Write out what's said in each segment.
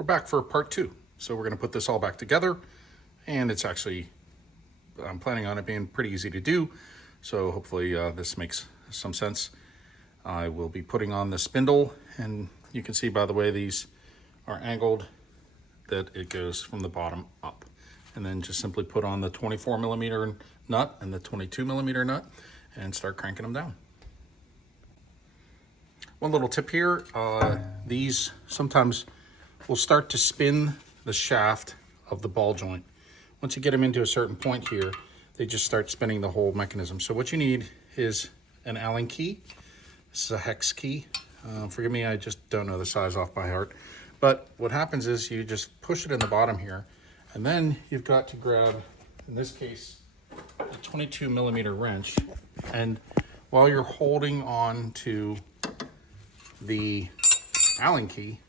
we're back for part 2. So we're going to put this all back together, and it's actually, I'm planning on it being pretty easy to do. So hopefully this makes some sense. I will be putting on the spindle, and you can see by the way these are angled that it goes from the bottom up. And then just simply put on the 24mm nut and the 22mm nut and start cranking them down. One little tip here, these sometimes will start to spin the shaft of the ball joint. Once you get them into a certain point here, they just start spinning the whole mechanism. So what you need is an Allen key. This is a hex key. Forgive me, I just don't know the size off by heart. But what happens is you just push it in the bottom here, and then you've got to grab, in this case, a 22mm wrench. And while you're holding on to the Allen key,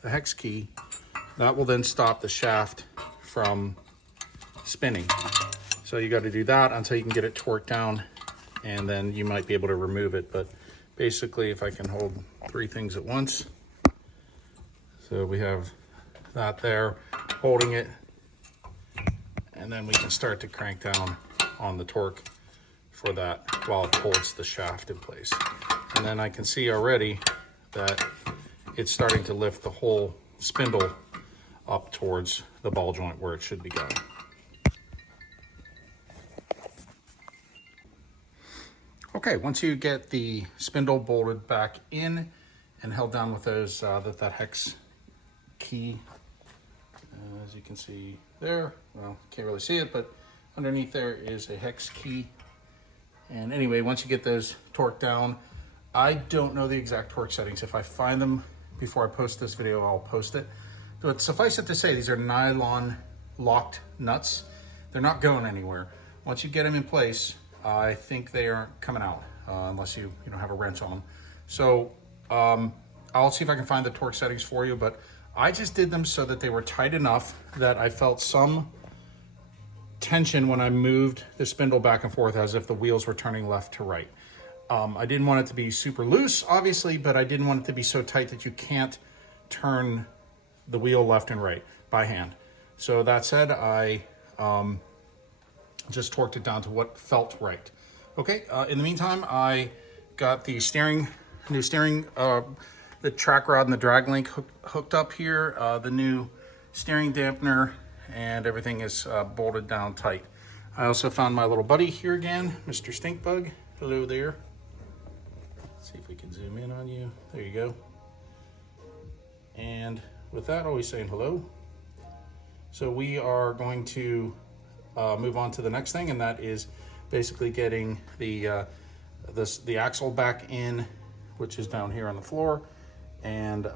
the hex key, that will then stop the shaft from spinning. So you got to do that until you can get it torqued down, and then you might be able to remove it. But basically, if I can hold 3 things at once. So we have that there, holding it, and then we can start to crank down on the torque for that while it holds the shaft in place. And then I can see already that it's starting to lift the whole spindle up towards the ball joint where it should be going. Okay, once you get the spindle bolted back in and held down with those that hex key, as you can see there, well, can't really see it, but underneath there is a hex key. And anyway, once you get those torqued down, I don't know the exact torque settings. If I find them before I post this video, I'll post it. But suffice it to say, these are nylon locked nuts. They're not going anywhere. Once you get them in place, I think they aren't coming out unless you don't have a wrench on them. So I'll see if I can find the torque settings for you, but I just did them so that they were tight enough that I felt some tension when I moved the spindle back and forth as if the wheels were turning left to right. I didn't want it to be super loose, obviously, but I didn't want it to be so tight that you can't turn the wheel left and right by hand. So that said, I just torqued it down to what felt right. Okay, in the meantime, I got the new steering, the track rod and the drag link hooked up here, the new steering dampener, and everything is bolted down tight. I also found my little buddy here again, Mr. Stinkbug. Hello there. Let's see if we can zoom in on you. There you go. And with that, always saying hello. So we are going to move on to the next thing, and that is basically getting the axle back in, which is down here on the floor, and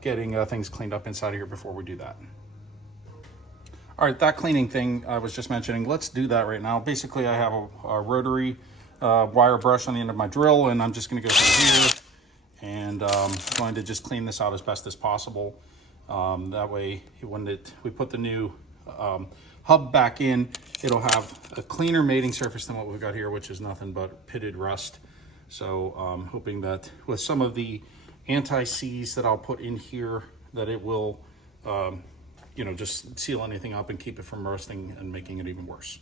getting things cleaned up inside of here before we do that. All right, that cleaning thing I was just mentioning, let's do that right now. Basically, I have a rotary wire brush on the end of my drill, and I'm just gonna go through here and going to just clean this out as best as possible. That way, when we put the new hub back in, it'll have a cleaner mating surface than what we've got here, which is nothing but pitted rust. So I'm hoping that with some of the anti-seize that I'll put in here, that it will just seal anything up and keep it from rusting and making it even worse.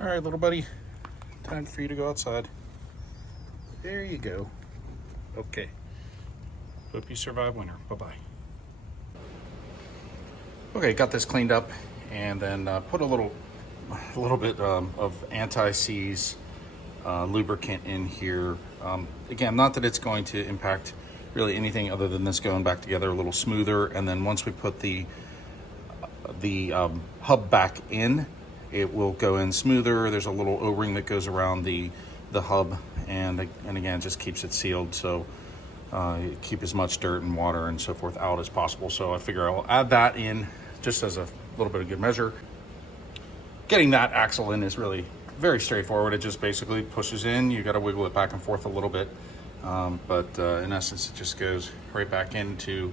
All right, little buddy, time for you to go outside. There you go. Okay, hope you survive winter. Bye-bye. Okay, got this cleaned up, and then put a little bit of anti-seize lubricant in here. Again, not that it's going to impact really anything other than this going back together a little smoother. And then once we put the hub back in, it will go in smoother. There's a little O-ring that goes around the hub, and again, it just keeps it sealed. So keep as much dirt and water and so forth out as possible. So I figure I'll add that in just as a little bit of good measure. Getting that axle in is really very straightforward. It just basically pushes in. You got to wiggle it back and forth a little bit. But in essence, it just goes right back into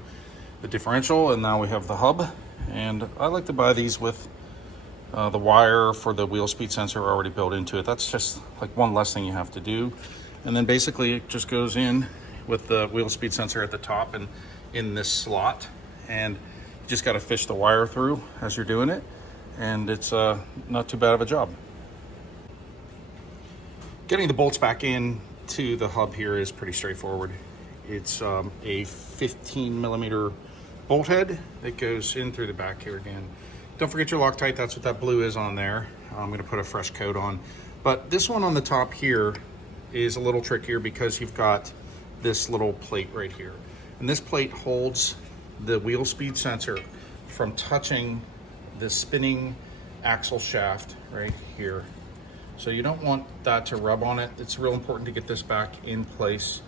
the differential, and now we have the hub. And I like to buy these with the wire for the wheel speed sensor already built into it. That's just like one less thing you have to do. And then basically it just goes in with the wheel speed sensor at the top and in this slot, and you just got to fish the wire through as you're doing it, and it's not too bad of a job. Getting the bolts back in to the hub here is pretty straightforward. It's a 15 millimeter bolt head that goes in through the back here again. Don't forget your Loctite, that's what that blue is on there. I'm gonna put a fresh coat on. But this one on the top here is a little trickier because you've got this little plate right here. And this plate holds the wheel speed sensor from touching the spinning axle shaft right here. So you don't want that to rub on it. It's real important to get this back in place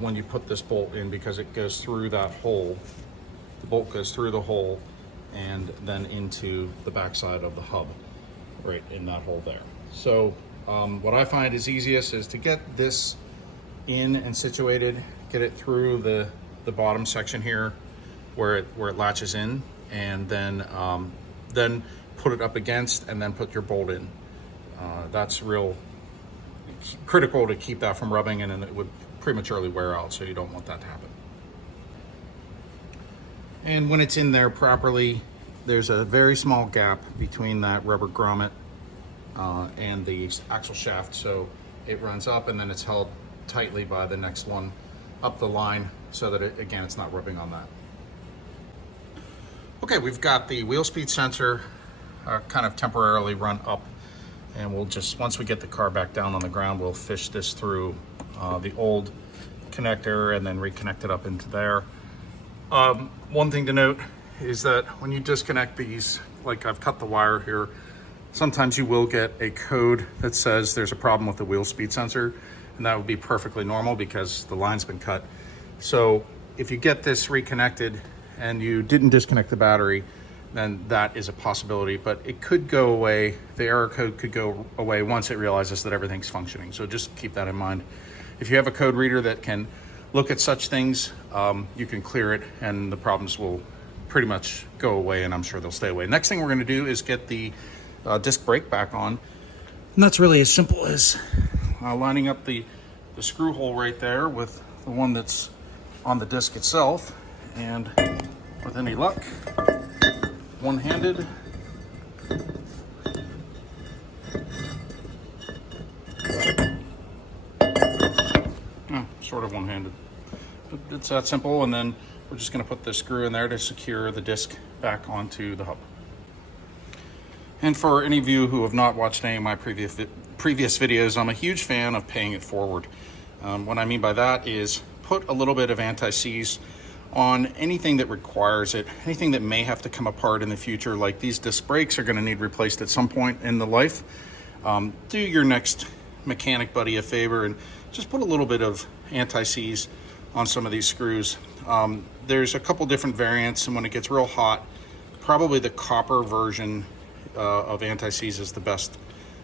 when you put this bolt in, because it goes through that hole. The bolt goes through the hole and then into the backside of the hub, right in that hole there. So what I find is easiest is to get this in and situated, get it through the bottom section here where it latches in, and then put it up against and then put your bolt in. That's real critical to keep that from rubbing, and then it would prematurely wear out, so you don't want that to happen. And when it's in there properly, there's a very small gap between that rubber grommet and the axle shaft, so it runs up and then it's held tightly by the next one up the line, so that again, it's not rubbing on that. Okay, we've got the wheel speed sensor kind of temporarily run up, and we'll just, once we get the car back down on the ground, we'll fish this through the old connector and then reconnect it up into there. One thing to note is that when you disconnect these, like I've cut the wire here, sometimes you will get a code that says there's a problem with the wheel speed sensor, and that would be perfectly normal because the line's been cut. So if you get this reconnected and you didn't disconnect the battery, then that is a possibility, but it could go away. The error code could go away once it realizes that everything's functioning. So just keep that in mind. If you have a code reader that can look at such things, you can clear it and the problems will pretty much go away, and I'm sure they'll stay away. Next thing we're gonna do is get the disc brake back on. And that's really as simple as lining up the screw hole right there with the one that's on the disc itself, and with any luck, one-handed, sort of one-handed. It's that simple, and then we're just going to put the screw in there to secure the disc back onto the hub. And for any of you who have not watched any of my previous videos, I'm a huge fan of paying it forward. What I mean by that is put a little bit of anti-seize on anything that requires it, anything that may have to come apart in the future, like these disc brakes are going to need replaced at some point in the life. Do your next mechanic buddy a favor and just put a little bit of anti-seize on some of these screws. There's a couple different variants, and when it gets real hot, probably the copper version of anti-seize is the best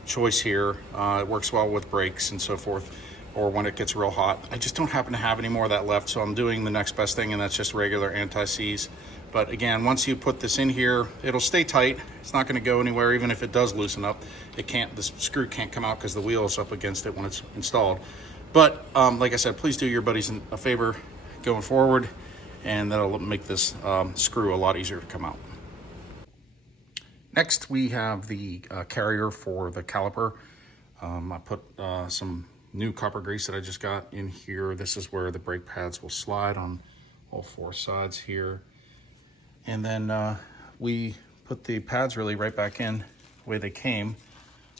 choice here. It works well with brakes and so forth, or when it gets real hot. I just don't happen to have any more of that left, so I'm doing the next best thing, and that's just regular anti-seize. But again, once you put this in here, it'll stay tight. It's not going to go anywhere. Even if it does loosen up, the screw can't come out because the wheel is up against it when it's installed. But like I said, please do your buddies a favor going forward, and that'll make this screw a lot easier to come out. Next, we have the carrier for the caliper. I put some new copper grease that I just got in here. This is where the brake pads will slide on all four sides here. And then we put the pads really right back in the way they came.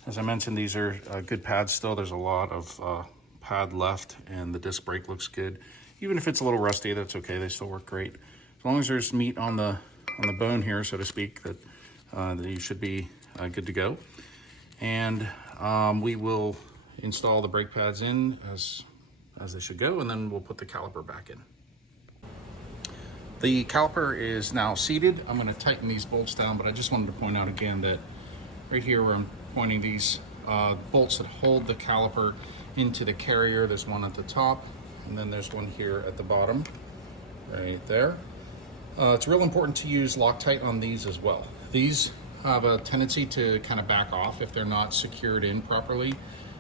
As I mentioned, these are good pads still. There's a lot of pad left, and the disc brake looks good. Even if it's a little rusty, that's okay. They still work great. As long as there's meat on the bone here, so to speak, that you should be good to go. And we will install the brake pads in as they should go, and then we'll put the caliper back in. The caliper is now seated. I'm going to tighten these bolts down, but I just wanted to point out again that right here where I'm pointing, these bolts that hold the caliper into the carrier, there's one at the top, and then there's one here at the bottom, right there. It's real important to use Loctite on these as well. These have a tendency to kind of back off if they're not secured in properly.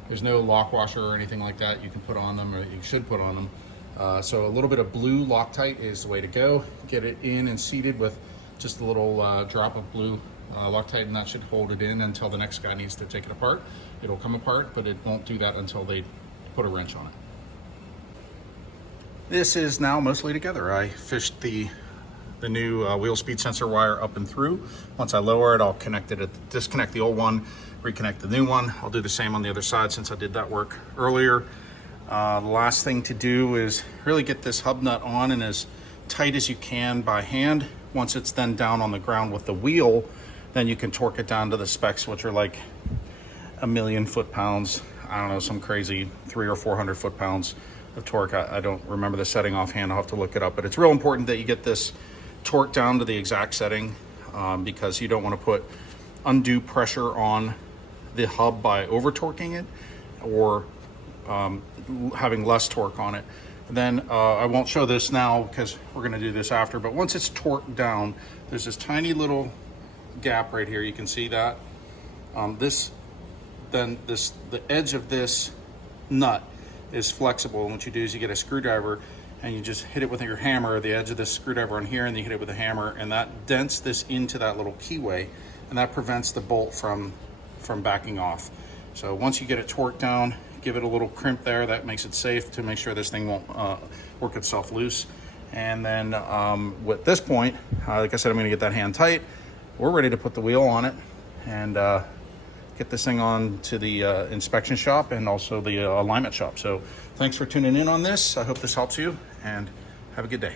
There's no lock washer or anything like that you can put on them, or you should put on them. So a little bit of blue Loctite is the way to go. Get it in and seated with just a little drop of blue Loctite, and that should hold it in until the next guy needs to take it apart. It'll come apart, but it won't do that until they put a wrench on it. This is now mostly together. I fished the new wheel speed sensor wire up and through. Once I lower it, I'll disconnect the old one, reconnect the new one. I'll do the same on the other side since I did that work earlier. The last thing to do is really get this hub nut on and as tight as you can by hand. Once it's then down on the ground with the wheel, then you can torque it down to the specs, which are like 1,000,000 foot-pounds. I don't know, some crazy 300 or 400 foot-pounds of torque. I don't remember the setting offhand. I'll have to look it up, but it's real important that you get this torque down to the exact setting because you don't want to put undue pressure on the hub by over torquing it or having less torque on it. And then I won't show this now because we're going to do this after, but once it's torqued down, there's this tiny little gap right here. You can see that. The edge of this nut is flexible, and what you do is you get a screwdriver and you just hit it with your hammer, the edge of this screwdriver on here, and you hit it with a hammer, and that dents this into that little keyway, and that prevents the bolt from backing off. So once you get it torqued down, give it a little crimp there. That makes it safe to make sure this thing won't work itself loose. And then with this point, like I said, I'm gonna get that hand tight. We're ready to put the wheel on it and get this thing on to the inspection shop and also the alignment shop. So thanks for tuning in on this. I hope this helps you, and have a good day.